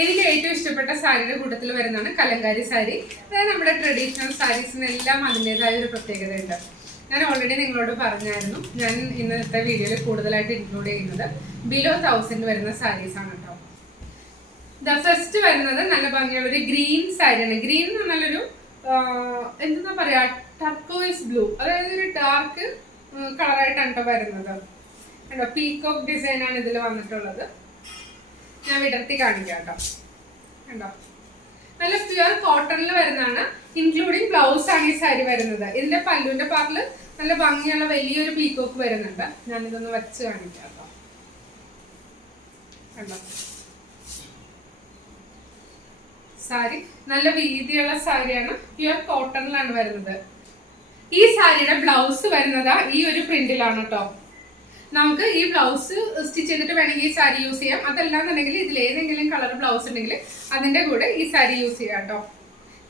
എനിക്ക് ഏറ്റവും ഇഷ്ടപ്പെട്ട സാരിയുടെ കൂട്ടത്തിൽ വരുന്നതാണ് കലങ്കാരി സാരി. അതായത് നമ്മുടെ ട്രഡീഷണൽ സാരീസിനെല്ലാം അതിൻ്റെതായ ഒരു പ്രത്യേകതയുണ്ട്. ഞാൻ ഓൾറെഡി നിങ്ങളോട് പറഞ്ഞായിരുന്നു, ഞാൻ ഇന്നത്തെ വീഡിയോയിൽ കൂടുതലായിട്ട് ഇൻക്ലൂഡ് ചെയ്യുന്നത് ബിലോ 1000 വരുന്ന സാരീസ് ആണ് കേട്ടോ. ഫസ്റ്റ് വരുന്നത് നല്ല ഭംഗിയുള്ള ഒരു ഗ്രീൻ സാരിയാണ്. ഗ്രീൻ എന്ന് പറഞ്ഞാലൊരു എന്താ പറയാ, ടർക്കോയിസ് ബ്ലൂ, അതായത് ഒരു ഡാർക്ക് കളറായിട്ടാണ് കേട്ടോ വരുന്നത്. കണ്ടോ, പീകോക്ക് ഡിസൈൻ ആണ് ഇതിൽ വന്നിട്ടുള്ളത്. ഞാൻ വിടർത്തി കാണിക്കാം കേട്ടോ. കണ്ടോ, നല്ല പ്യുവർ കോട്ടണിൽ വരുന്നതാണ്. ഇൻക്ലൂഡിങ് ബ്ലൗസ് ആണ് ഈ സാരി വരുന്നത്. ഇതിന്റെ പല്ലുവിന്റെ പാർട്ടില് നല്ല ഭംഗിയുള്ള വലിയൊരു പീകോക്ക് വരുന്നുണ്ട്. ഞാനിതൊന്ന് വെച്ച് കാണിക്കാം കേട്ടോ. കണ്ടോ, സാരി നല്ല വീതിയുള്ള സാരിയാണ്, പ്യുവർ കോട്ടണിലാണ് വരുന്നത്. ഈ സാരിയുടെ ബ്ലൗസ് വരുന്നത് ഈ ഒരു പ്രിന്റിലാണ് കേട്ടോ. നമുക്ക് ഈ ബ്ലൗസ് സ്റ്റിച്ച് ചെയ്തിട്ട് വേണമെങ്കിൽ ഈ സാരി യൂസ് ചെയ്യാം. അതല്ലാന്നുണ്ടെങ്കിൽ ഇതിൽ ഏതെങ്കിലും കളർ ബ്ലൗസ് ഉണ്ടെങ്കിൽ അതിന്റെ കൂടെ ഈ സാരി യൂസ് ചെയ്യാം കേട്ടോ.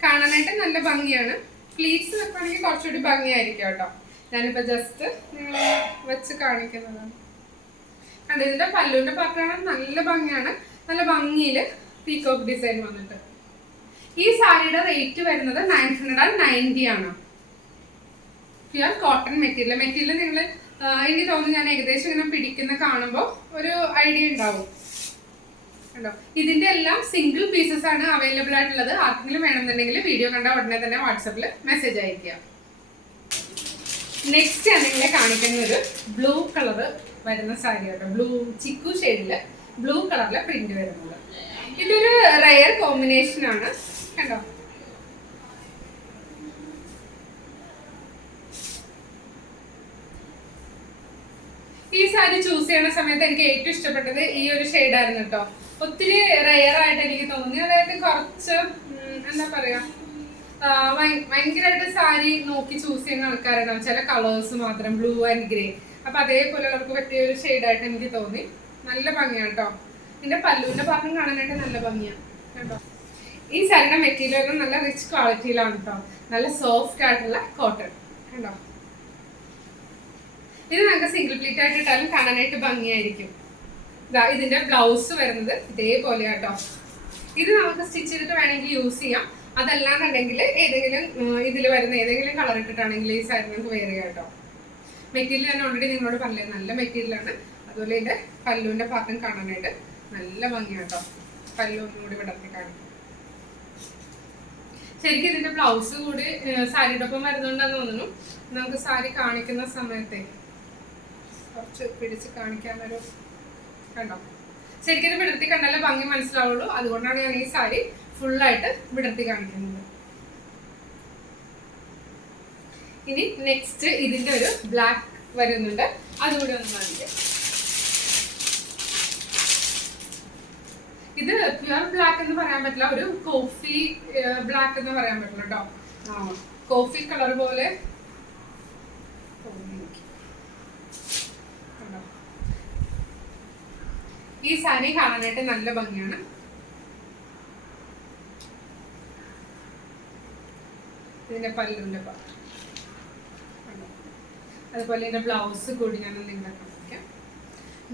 കാണാനായിട്ട് നല്ല ഭംഗിയാണ്. പ്ലീറ്റ്സ് വെക്കുകയാണെങ്കിൽ കുറച്ചുകൂടി ഭംഗിയായിരിക്കും കേട്ടോ. ഞാനിപ്പോ ജസ്റ്റ് വെച്ച് കാണിക്കുന്നതാണ്. കണ്ടോ, ഇതിന്റെ പല്ലുവിന്റെ പാർട്ടാണ് നല്ല ഭംഗിയാണ്. നല്ല ഭംഗിയില് പീകോക്ക് ഡിസൈൻ വന്നിട്ട്. ഈ സാരിയുടെ റേറ്റ് വരുന്നത് 990 ആണ്. Pure cotton material. മെറ്റീരിയൽ നിങ്ങൾ എനിക്ക് തോന്നുന്നു, ഞാൻ ഏകദേശം ഇങ്ങനെ പിടിക്കുന്ന കാണുമ്പോൾ ഒരു ഐഡിയ ഉണ്ടാവും. കണ്ടോ, ഇതിന്റെ എല്ലാം സിംഗിൾ പീസസ് ആണ് അവൈലബിൾ ആയിട്ടുള്ളത്. ആർക്കെങ്കിലും വേണമെന്നുണ്ടെങ്കിൽ വീഡിയോ കണ്ട ഉടനെ തന്നെ വാട്സാപ്പിൽ മെസ്സേജ് അയക്കുക. നെക്സ്റ്റ് ഞാൻ നിങ്ങളെ കാണിക്കുന്ന ഒരു ബ്ലൂ കളർ വരുന്ന സാരിയാണ്. ബ്ലൂ ചിക്കു ഷെയ്ഡില് ബ്ലൂ കളറിലെ പ്രിന്റ് വരുന്നത്. ഇതൊരു റെയർ കോമ്പിനേഷൻ ആണ്. കണ്ടോ, ഈ സാരി ചൂസ് ചെയ്യുന്ന സമയത്ത് എനിക്ക് ഏറ്റവും ഇഷ്ടപ്പെട്ടത് ഈ ഒരു ഷെയ്ഡായിരുന്നു കേട്ടോ. ഒത്തിരി റെയർ ആയിട്ട് എനിക്ക് തോന്നി. അതായത് കുറച്ച് എന്താ പറയാ, ഭയങ്കരമായിട്ട് സാരി നോക്കി ചൂസ് ചെയ്യുന്ന ആൾക്കാരുണ്ടാവും. ചില കളേഴ്സ് മാത്രം, ബ്ലൂ ആൻഡ് ഗ്രേ. അപ്പൊ അതേപോലെ അവർക്ക് പറ്റിയ ഒരു ഷെയ്ഡായിട്ട് എനിക്ക് തോന്നി. നല്ല ഭംഗിയാണ് കേട്ടോ. ഇതിന്റെ പല്ലുവിന്റെ ഭാഗം കാണാനായിട്ട് നല്ല ഭംഗിയാണ് കേട്ടോ. ഈ സാരിയുടെ മെറ്റീരിയൽ നല്ല റിച്ച് ക്വാളിറ്റിയിലാണ് കേട്ടോ. നല്ല സോഫ്റ്റ് ആയിട്ടുള്ള കോട്ടൺ. കണ്ടോ, ഇത് നമുക്ക് സിംഗിൾ പ്ലീറ്റ് ആയിട്ട് ഇട്ടാലും കാണാനായിട്ട് ഭംഗിയായിരിക്കും. ഇതിന്റെ ബ്ലൗസ് വരുന്നത് ഇതേപോലെ കേട്ടോ. ഇത് നമുക്ക് സ്റ്റിച്ച് ചെയ്തിട്ട് വേണമെങ്കിൽ യൂസ് ചെയ്യാം. അതല്ലാന്നുണ്ടെങ്കിൽ ഏതെങ്കിലും ഇതിൽ വരുന്ന ഏതെങ്കിലും കളർ ഇട്ടിട്ടാണെങ്കിൽ ഈ സാരി നമുക്ക് വേറെ കേട്ടോ. മെറ്റീരിയൽ ഞാൻ ഓൾറെഡി നിങ്ങളോട് പറഞ്ഞത് നല്ല മെറ്റീരിയലാണ്. അതുപോലെ ഇതിന്റെ പല്ലുവിന്റെ പാത്രം കാണാനായിട്ട് നല്ല ഭംഗിയാണ് കേട്ടോ. പല്ലു ഒന്നും കൂടി വിടർത്തി കാണിക്കും. ശരിക്കും ഇതിന്റെ ബ്ലൗസ് കൂടി സാരിയുടെ ഒപ്പം വരുന്നുണ്ടെന്ന് തോന്നുന്നു. നമുക്ക് സാരി കാണിക്കുന്ന സമയത്തെ കുറച്ച് പിടിച്ച് കാണിക്കാനൊരു, കണ്ടോ, ശരിക്കും ഇത് വിടർത്തി കണ്ടാലേ ഭംഗി മനസ്സിലാവുള്ളൂ. അതുകൊണ്ടാണ് ഞാൻ ഈ സാരി ഫുള്ളായിട്ട് വിടർത്തി കാണിക്കുന്നത്. ഇനി നെക്സ്റ്റ് ഇതിന്റെ ഒരു ബ്ലാക്ക് വരുന്നുണ്ട്, അതുകൂടി ഒന്ന് കാണിക്കാം. ഇത് പ്യുവർ ബ്ലാക്ക് എന്ന് പറയാൻ പറ്റില്ല, ഒരു കോഫി ബ്ലാക്ക് എന്ന് പറയാൻ പറ്റില്ല കേട്ടോ. കോഫി കളർ പോലെ ഈ സാരി കാണാനായിട്ട് നല്ല ഭംഗിയാണ്. ഇതിന്റെ പല്ലുവിന്റെ പാർട്ട്, അതുപോലെ ഇതിന്റെ ബ്ലൗസ് കൂടി ഞാൻ നിങ്ങളെ കാണിക്കാം.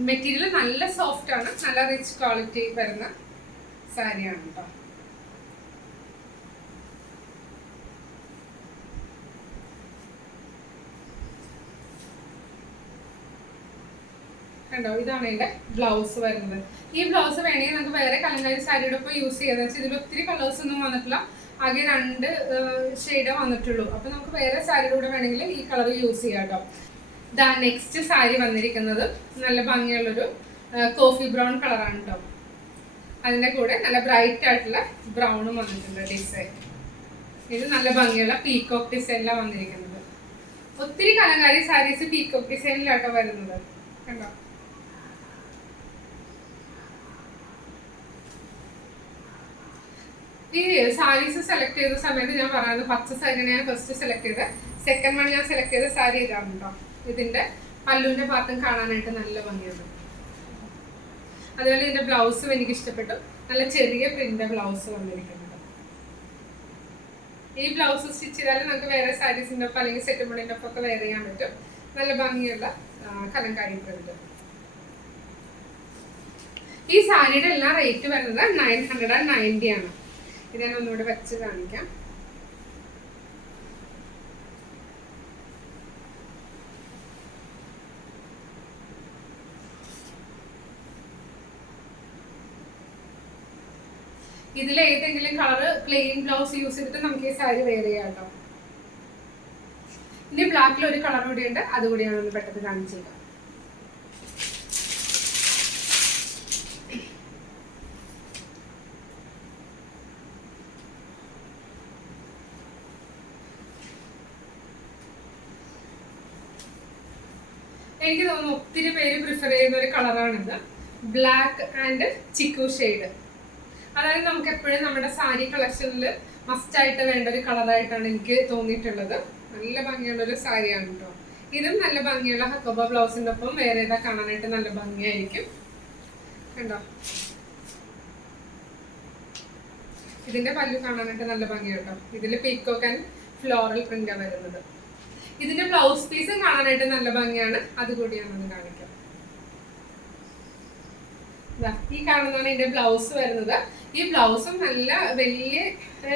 മെറ്റീരിയൽ നല്ല സോഫ്റ്റ് ആണ്, നല്ല റിച്ച് ക്വാളിറ്റി വരുന്ന സാരിയാണ് കേട്ടോ. കണ്ടോ, ഇതാണ് ഇതിന്റെ ബ്ലൗസ് വരുന്നത്. ഈ ബ്ലൗസ് വേണമെങ്കിൽ നമുക്ക് വേറെ കലങ്കാരി സാരിയുടെ ഒപ്പം യൂസ് ചെയ്യാന്ന് വെച്ചാൽ ഇതിൽ ഒത്തിരി കളേഴ്സ് ഒന്നും വന്നിട്ടില്ല. ആകെ 2 ഷെയ്ഡേ വന്നിട്ടുള്ളൂ. അപ്പൊ നമുക്ക് വേറെ സാരിയുടെ കൂടെ വേണമെങ്കിൽ ഈ കളർ യൂസ് ചെയ്യാം കേട്ടോ. നെക്സ്റ്റ് സാരി വന്നിരിക്കുന്നത് നല്ല ഭംഗിയുള്ളൊരു കോഫി ബ്രൗൺ കളറാണ് കേട്ടോ. അതിന്റെ കൂടെ നല്ല ബ്രൈറ്റ് ആയിട്ടുള്ള ബ്രൗണും വന്നിട്ടുണ്ട് ഡിസൈൻ. ഇത് നല്ല ഭംഗിയുള്ള പീകോക്ക് ഡിസൈനിലാണ് വന്നിരിക്കുന്നത്. ഒത്തിരി കലങ്കാരി സാരീസ് പീകോക്ക് ഡിസൈനിലാട്ടോ വരുന്നത്. കണ്ടോ, ഈ സാരീസ് സെലക്ട് ചെയ്ത സമയത്ത് ഞാൻ പറയുന്നത് പച്ച സാരിയാണ് ഞാൻ ഫസ്റ്റ് സെലക്ട് ചെയ്തത്. സെക്കൻഡ് വൺ ഞാൻ സെലക്ട് ചെയ്ത സാരി ഇതാണ് കേട്ടോ. ഇതിന്റെ പല്ലുവിന്റെ പാർട്ടും കാണാനായിട്ട് നല്ല ഭംഗിയുണ്ട്. അതുപോലെ ഇതിന്റെ ബ്ലൗസും എനിക്ക് ഇഷ്ടപ്പെട്ടു. നല്ല ചെറിയ പ്രിന്റ് ബ്ലൗസ് വന്നിരിക്കുന്നുണ്ട്. ഈ ബ്ലൗസ് സ്റ്റിച്ച് ചെയ്താലും നമുക്ക് വേറെ സാരീസിന്റെ ഒപ്പം അല്ലെങ്കിൽ സെറ്റ് മുണ്ടിന്റെ ഒപ്പം ഒക്കെ വെയർ ചെയ്യാൻ പറ്റും. നല്ല ഭംഗിയുള്ള കലങ്കാരി പ്രിന്റ്. ഈ സാരിയുടെ എല്ലാം റേറ്റ് വരുന്നത് 990 ആണ്. ഇത് ഞാൻ ഒന്നുകൂടെ വെച്ച് കാണിക്കാം. ഇതിൽ ഏതെങ്കിലും കളറ് പ്ലെയിൻ ബ്ലൗസ് യൂസ് ചെയ്തിട്ട് നമുക്ക് ഈ സാരി വെയർ ചെയ്യാം കേട്ടോ. ഇനി ബ്ലാക്കിൽ ഒരു കളർ കൂടി ഉണ്ട്, അതുകൂടിയാണ് ഒന്ന് പെട്ടെന്ന് കാണിച്ചത്. എനിക്ക് തോന്നുന്നു ഒത്തിരി പേര് പ്രിഫർ ചെയ്യുന്ന ഒരു കളറാണിത്, ബ്ലാക്ക് ആൻഡ് ചിക്കു ഷെയ്ഡ്. അതായത് നമുക്ക് എപ്പോഴും നമ്മുടെ സാരി കളക്ഷനിൽ മസ്റ്റ് ആയിട്ട് വേണ്ട ഒരു കളറായിട്ടാണ് എനിക്ക് തോന്നിയിട്ടുള്ളത്. നല്ല ഭംഗിയുള്ള ഒരു സാരിയാണ് കേട്ടോ. ഇതും നല്ല ഭംഗിയുള്ള ഹക്കോബ ബ്ലൗസിന്റെ ഒപ്പം വേറെ ഏതാ കാണാനായിട്ട് നല്ല ഭംഗിയായിരിക്കും. കണ്ടോ, ഇതിന്റെ പല്ലു കാണാനായിട്ട് നല്ല ഭംഗിയാട്ടോ. ഇതില് പീക്കോക്ക് ആൻഡ് ഫ്ലോറൽ പ്രിന്റാണ് വരുന്നത്. ഇതിന്റെ ബ്ലൗസ് പീസും കാണാനായിട്ട് നല്ല ഭംഗിയാണ്, അതുകൂടിയാണെന്ന് കാണിക്കാം. ഈ കാണുന്നതാണ് ഇതിന്റെ ബ്ലൗസ് വരുന്നത്. ഈ ബ്ലൗസും നല്ല വലിയ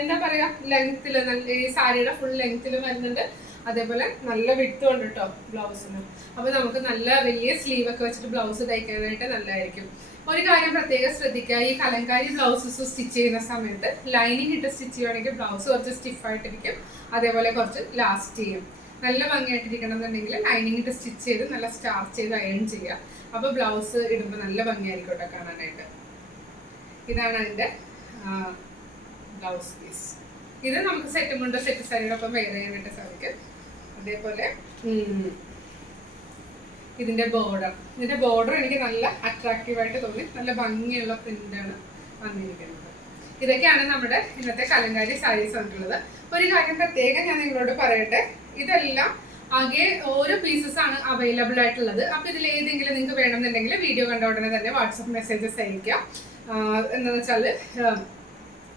എന്താ പറയാ ലെങ്ത്തില്, നല്ല ഈ സാരിയുടെ ഫുൾ ലെങ്ത്തില് വരുന്നുണ്ട്. അതേപോലെ നല്ല വിട്ടും ഉണ്ട് കേട്ടോ ബ്ലൗസിന്. അപ്പൊ നമുക്ക് നല്ല വലിയ സ്ലീവ് ഒക്കെ വെച്ചിട്ട് ബ്ലൗസ് തയ്ക്കാനായിട്ട് നല്ലതായിരിക്കും. ഒരു കാര്യം പ്രത്യേകം ശ്രദ്ധിക്കുക, ഈ കലങ്കാരി ബ്ലൗസസ് സ്റ്റിച്ച് ചെയ്യുന്ന സമയത്ത് ലൈനിങ് ഇട്ട് സ്റ്റിച്ച് ചെയ്യുകയാണെങ്കിൽ ബ്ലൗസ് കുറച്ച് സ്റ്റിഫായിട്ടിരിക്കും, അതേപോലെ കുറച്ച് ലാസ്റ്റ് ചെയ്യും. നല്ല ഭംഗിയായിട്ടിരിക്കണം എന്നുണ്ടെങ്കിൽ ലൈനിങ് ഇട്ട് സ്റ്റിച്ച് ചെയ്ത് നല്ല സ്റ്റാർച്ച് ചെയ്ത് അയൺ ചെയ്യുക. അപ്പൊ ബ്ലൗസ് ഇടുമ്പോൾ നല്ല ഭംഗിയായിരിക്കും കേട്ടോ കാണാനായിട്ട്. ഇതാണ് അതിന്റെ ബ്ലൗസ് പീസ്. ഇത് നമുക്ക് സെറ്റ് മുണ്ട് സെറ്റ് സാരിയുടെ ഒപ്പം വെയർ ചെയ്യാനായിട്ട് സാധിക്കും. അതേപോലെ ഇതിന്റെ ബോർഡർ എനിക്ക് നല്ല അട്രാക്റ്റീവായിട്ട് തോന്നി. നല്ല ഭംഗിയുള്ള പ്രിന്റാണ് വന്നിരിക്കുന്നത്. ഇതൊക്കെയാണ് നമ്മുടെ ഇന്നത്തെ കലങ്കാരി സാരീസ് വന്നിട്ടുള്ളത്. ഒരു കാര്യം പ്രത്യേകം ഞാൻ നിങ്ങളോട് പറയട്ടെ, ഇതെല്ലാം ആകെ ഓരോ പീസസ് ആണ് അവൈലബിൾ ആയിട്ടുള്ളത്. അപ്പൊ ഇതിൽ ഏതെങ്കിലും നിങ്ങൾക്ക് വേണമെന്നുണ്ടെങ്കിൽ വീഡിയോ കണ്ട ഉടനെ തന്നെ വാട്സപ്പ് മെസ്സേജസ് അയക്കാം. എന്താണെന്ന് വെച്ചാൽ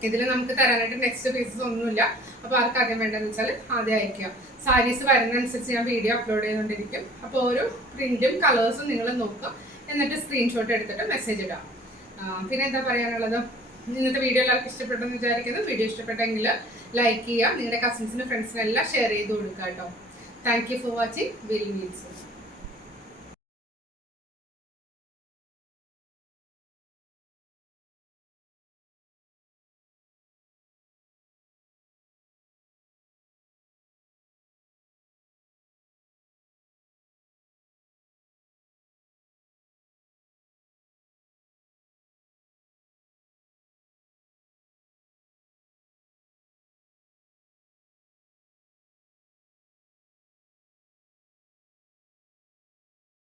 ഇതിൽ നമുക്ക് തരാനായിട്ട് നെക്സ്റ്റ് പീസസ് ഒന്നുമില്ല. അപ്പോൾ ആർക്ക് ആദ്യം വേണ്ടതെന്ന് വെച്ചാൽ ആദ്യം അയക്കാം. സാരീസ് വരുന്നതനുസരിച്ച് ഞാൻ വീഡിയോ അപ്ലോഡ് ചെയ്തുകൊണ്ടിരിക്കും. അപ്പോൾ ഓരോ പ്രിന്റും കളേഴ്സും നിങ്ങൾ നോക്കുക, എന്നിട്ട് സ്ക്രീൻഷോട്ട് എടുത്തിട്ട് മെസ്സേജ് ഇടാം. പിന്നെ എന്താ പറയാനുള്ളത്, ഇന്നത്തെ വീഡിയോ എല്ലാവർക്കും ഇഷ്ടപ്പെട്ടെന്ന് വിചാരിക്കുന്നു. വീഡിയോ ഇഷ്ടപ്പെട്ടെങ്കിൽ ലൈക്ക് ചെയ്യുക, നിങ്ങളുടെ കസിൻസിനും ഫ്രണ്ട്സിനും എല്ലാം ഷെയർ ചെയ്ത് കൊടുക്കുക കേട്ടോ. Thank you for watching. Will meet soon.